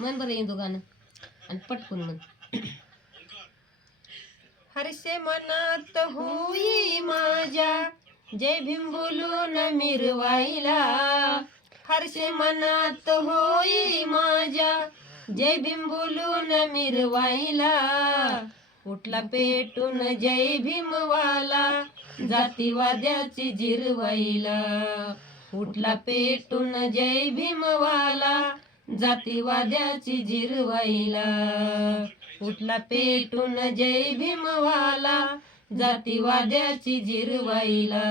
मन बरं इंदू गाणं आणि पटकून मन. हर्षे मनात होई माझ्या जय भीम बोलून मिरवाईला. हर्षे मनात होई माझ्या जय भीम बोलून मिरवाईला. उठला पेटून जय भीमवाला जातीवाद्याची जिरवाईला. उठला पेटून जय भीमवाला जातीवाद्याची जिरवाईला. उठला पेटून जय भीमवाला जातीवाद्याची जिरवाईला.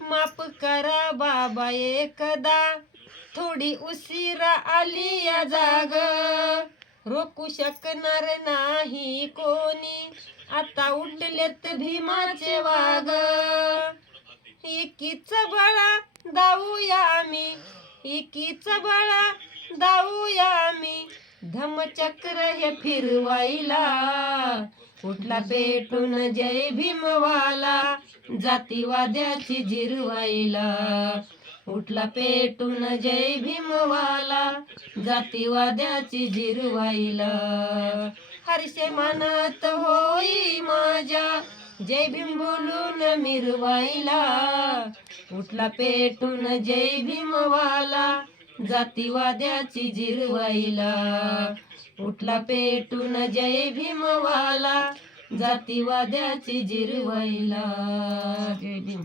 माफ करा बाबा एकदा थोडी उशिरा आली या जाग. रोखू शकणार नाही कोणी आता उठलेत भीमाचे वाघ. एकीच बळा दाऊया आम्ही, एकीच बळा दाऊया आम्ही धम्मचक्र हे फिरवाईला. उठला पेटून जय भीमवाला जातीवाद्याची जिरवाईला. उठला पेटून जय भीमवाला जातीवाद्याची जिरवाईला. हर्षे मनात होई माझ्या जय भीम बोलून मिरवाईला. उठला पेटून जय भीमवाला जातीवाद्याची जिरवाईला. उठला पेटून जय भीमवाला जातीवाद्याची जिरवाईला. जय भीम.